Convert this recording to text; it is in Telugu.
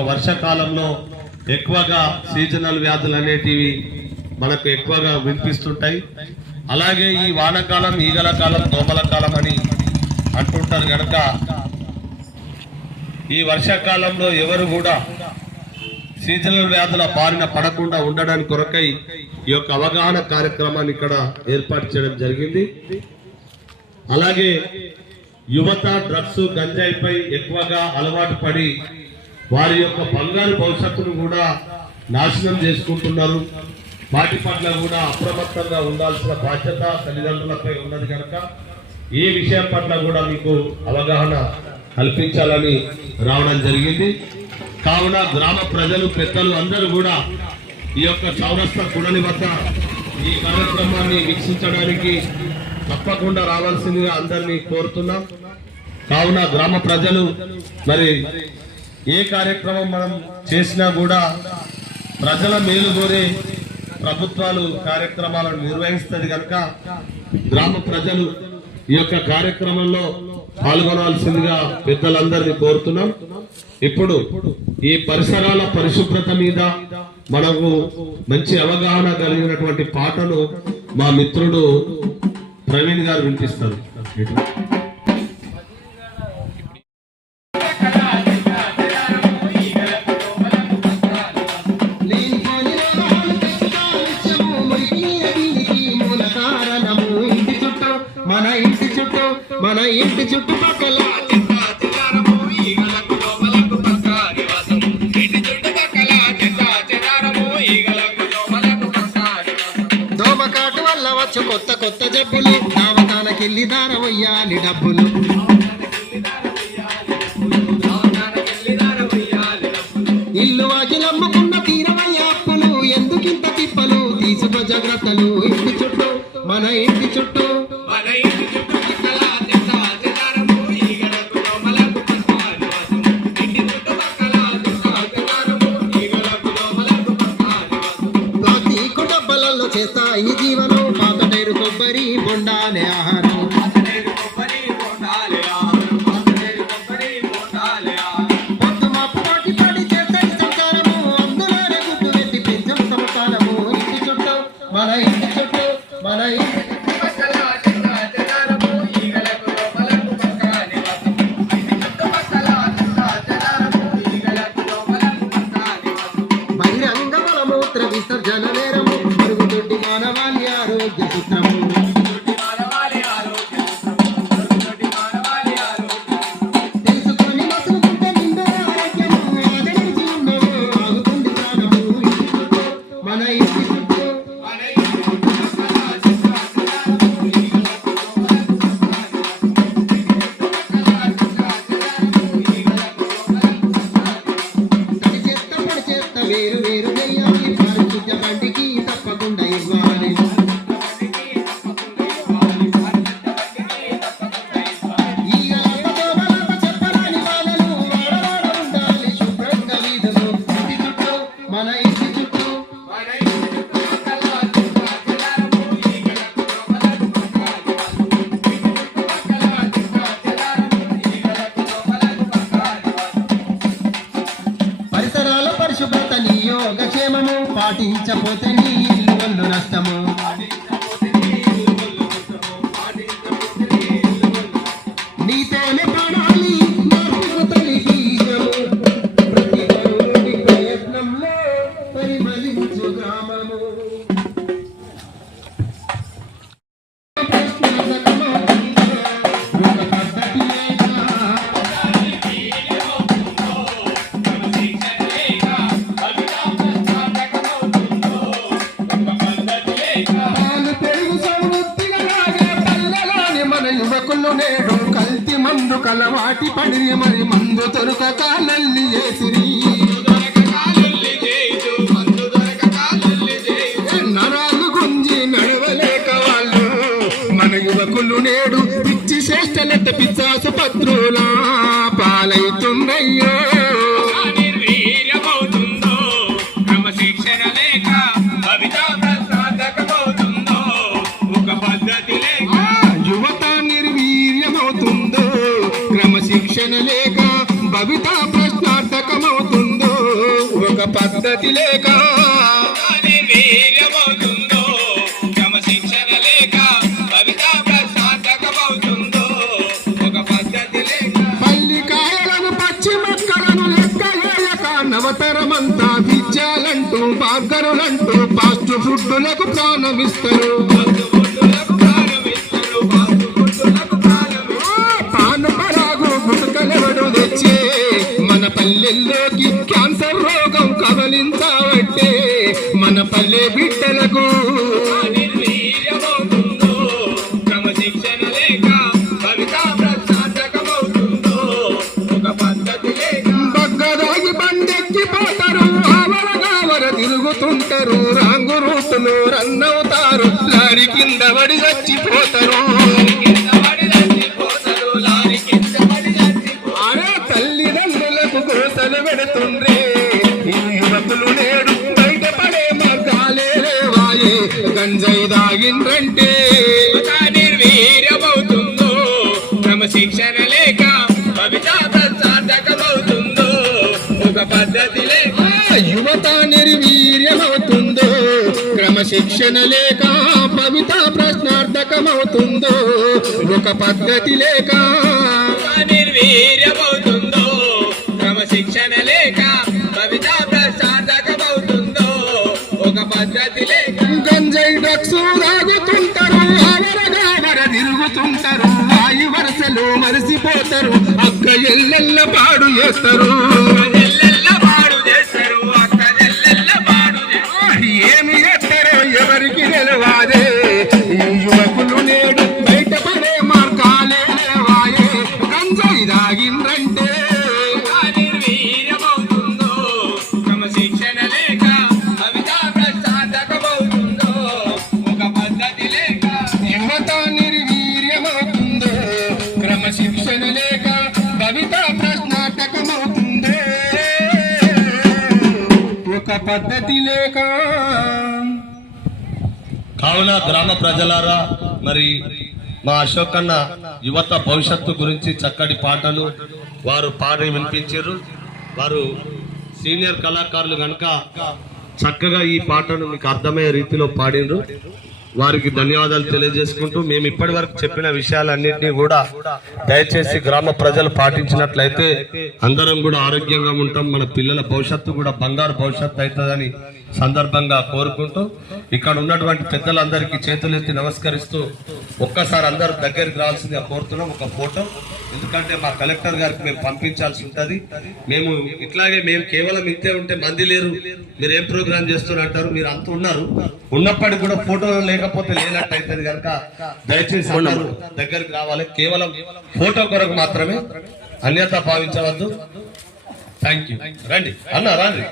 వర్షాకాలంలో ఎక్కువగా సీజనల్ వ్యాధులు అనేటివి మనకు ఎక్కువగా వినిపిస్తుంటాయి. అలాగే ఈ వానకాలం ఈగల కాలం దోమల కాలం అని అంటుంటారు కనుక ఈ వర్షాకాలంలో ఎవరు కూడా సీజనల్ వ్యాధుల బారిన పడకుండా ఉండడానికి కొరకై ఈ యొక్క అవగాహన కార్యక్రమాన్ని ఇక్కడ ఏర్పాటు చేయడం జరిగింది. అలాగే యువత డ్రగ్స్ గంజాయిపై ఎక్కువగా అలవాటు పడి వారి యొక్క బంగారు భవిష్యత్తును కూడా నాశనం చేసుకుంటున్నారు. వాటి పట్ల కూడా అప్రమత్తంగా ఉండాల్సిన బాధ్యత తల్లిదండ్రులపై ఉన్నది కనుక ఈ విషయం పట్ల కూడా మీకు అవగాహన కల్పించాలని రావడం జరిగింది. కావున గ్రామ ప్రజలు పెద్దలు అందరూ కూడా ఈ యొక్క చౌరస్తా కుడలి వద్ద ఈ కార్యక్రమాన్ని వీక్షించడానికి తప్పకుండా రావాల్సిందిగా అందరినీ కోరుతున్నాం. కావున గ్రామ ప్రజలు మరి ఏ కార్యక్రమం మనం చేసినా కూడా ప్రజల మేలు కోరే ప్రభుత్వాలు కార్యక్రమాలను నిర్వహిస్తుంది కనుక గ్రామ ప్రజలు ఈ యొక్క కార్యక్రమంలో పాల్గొనాల్సిందిగా పెద్దలందరినీ కోరుతున్నాం. ఇప్పుడు ఈ పరిసరాల పరిశుభ్రత మీద మనకు మంచి అవగాహన కలిగినటువంటి పాటను మా మిత్రుడు ప్రవీణ్ గారు వినిపిస్తారు. మన ఇంటి చుట్టుపక్కల దోమకాటు వల్ల వచ్చు కొత్త కొత్త జబ్బులు దావకానకెళ్ళి దారవయ్యాలి డబ్బులు. ఇల్లు వాకిలమ్ముకున్న తీరవయ్య అప్పులు ఎందుకింత తిప్పలు తీసుకో జాగ్రత్తలు. ఇంటి చుట్టూ మన ఇంటి చుట్టూ చేస్తాయి జీవనం పాతటైరు కొబ్బరి బొండాలే ఆహారం. పొద్దు మాపు పాటి పడి చేస్తాయి సంసారము అందులోనే గుడ్డు పెట్టి పెంచం సంసారము. ఇంటి చుట్టూ మన ఇంటి చుట్టూ మన ఇంటి బహిరంగ మలమూత్ర విసర్జన నేరము మానవాళి ఆరోగ్య సూత్రము. తెలుసుకొని మసుకుంటే నిండు ఆరోగ్యము ఆదరించి ఉన్నవో ఆగుతుంది ప్రాణము. మన ఇంటి చుట్టూ తడి చేస్త పొడి చేస్త వేరు వేరు చేయాలి. పారిశుద్ధ్య బండికి తప్పకుండా ఇవ్వాలి. చెప్పరాని బాధలు వాడవాడ ఉండాలి శుభ్రంగా వీధులు. ఇంటి చుట్టూ మన ఇంటి చుట్టూ పరిసరాల పరిశుభ్రత నీ యోగక్షేమము పాటించపోతే నీ ఇల్లు వల్లు నష్టము. నీతోనే పడాలి మార్పుకు తొలి బీజము. ప్రతి పౌరుడి ప్రయత్నంలో పరిమళించు గ్రామము. యువకులు నేడు కల్తీ మందు కలవాటి పడి మరి మందు దొరకక నల్లి చేసిరి. నరాలు గుంజి నడవలేక వాళ్ళు మన యువకులు నేడు పిచ్చి శ్రేష్టలెత్త పిచ్చాసు పత్రులా పాలైతుందయ్యో. యువత నిర్వీర్యమవుతుందో క్రమశిక్షణ లేక భవిత ప్రశ్నార్థకమవుతుందో. పద్ధతి లేక నిర్వీర్యమవుతుందో క్రమశిక్షణ లేక కవిత ప్రశాంతకమవుతుందో ఒక పద్ధతి లేక పల్లికాయలను పచ్చి మొక్కలను లెక్కలేక నవతరమంతా విద్యాలంటూ బార్గరులంటూ ఫాస్ట్ ఫుడ్డులకు ప్రాణమిస్తారు ఫుడ్డులకు ప్రారంభిస్తారు ఫాస్ట్ ఫుడ్డులకు పాను పరాగు గుటకలెవడు తెచ్చే మన పల్లెల్లోకి క్యాన్సర్ రోగం కబలించావంటే మన పల్లె బిడ్డలకు నిర్వీర్యమవుతుందో క్రమశిక్షణ లేక కవిత ప్రశాంతకమవుతుందో ఒక పద్ధతి లేక బగ్గరాగి బండెక్కిపోతారు ఆవరగావర తిరుగుతుంటారు రాంగు రూటులు రన్నవుతారు లారీ కింద పడి చచ్చిపోతారు కింద పడి చచ్చిపోతారు లారీ కింద పడి చచ్చిపోతారు అరే తల్లిదండ్రులకు కోసలు పెడుతుండ్రే ఈ యువకులు నేడు బయటపడే మార్గాలే లేవాయే గంజాయి దాగిండ్రంటే నిర్వీర్యమవుతుందో క్రమశిక్షణ లేక కవిత ప్రశాంతకమవుతుందో ఒక పద్ధతి లేక యువత నిర్వీర్యమవుతుందో క్రమశిక్షణ లేక పవిత ప్రశ్నార్థకమవుతుందో ఒక పద్ధతి లేక నిర్వీర్యమవుతుందో క్రమశిక్షణ లేక కవిత ప్రశాంతకమవుతుందో ఒక పద్ధతి లేక గంజాయి డ్రగ్స్ తాగుతుంటారు అవరగావర తిరుగుతుంటారు వాయు వరుసలు మరిసిపోతారు అక్క ఎల్లెల్ల పాడు చేస్తారు చెల్లెళ్ళ పాడు చేస్తారు అక్క చెల్లెళ్ళ పాడు చేస్తారు ఏమి చేస్తారో ఎవరికి నిలవాదే ఈ యువకులు నేడు బయటపడే మార్గాలే లేవాయే గంజాయి దాగిండ్రంటే నిర్వీర్యమవుతుందో క్రమశిక్షణ లేక కవిత ప్రశాంతకమవుతుందో ఒక పద్ధతి లేక యువత నిర్వీర్యమవుతుందో క్రమశిక్షణ లేక కవిత ప్రశ్నార్థకమవుతుందే ఒక పద్ధతి లేక కావున గ్రామ ప్రజలారా, మరి మా అశోక్ అన్న యువత భవిష్యత్తు గురించి చక్కటి పాటలు వారు పాడి వినిపించారు. వారు సీనియర్ కళాకారులు కనుక చక్కగా ఈ పాటను మీకు అర్థమయ్యే రీతిలో పాడిండ్రు. వారికి ధన్యవాదాలు తెలియజేసుకుంటూ మేము ఇప్పటి వరకు చెప్పిన విషయాలన్నింటినీ కూడా దయచేసి గ్రామ ప్రజలు పాటించినట్లయితే అందరం కూడా ఆరోగ్యంగా ఉంటాం. మన పిల్లల భవిష్యత్తు కూడా బంగారు భవిష్యత్తు అవుతుందని సందర్భంగా కోరుకుంటూ ఇక్కడ ఉన్నటువంటి పెద్దలందరికీ చేతులెత్తి నమస్కరిస్తూ ఒక్కసారి అందరూ దగ్గరికి రావాల్సిందిగా కోరుతున్నాం. ఒక ఫోటో, ఎందుకంటే మా కలెక్టర్ గారికి మేము పంపించాల్సి ఉంటుంది. మేము ఇట్లాగే మేము కేవలం ఇంతే ఉంటే మంది లేరు, మీరు ఏం ప్రోగ్రామ్ చేస్తున్నారు అంటారు. మీరు అంత ఉన్నారు, ఉన్నప్పటికీ కూడా ఫోటో లేకపోతే లేనట్టు అవుతుంది కనుక దయచేసి అందరూ దగ్గరికి రావాలి. కేవలం ఫోటో కొరకు మాత్రమే, అన్యత భావించవద్దు. Thank you. రండి అన్న రండి.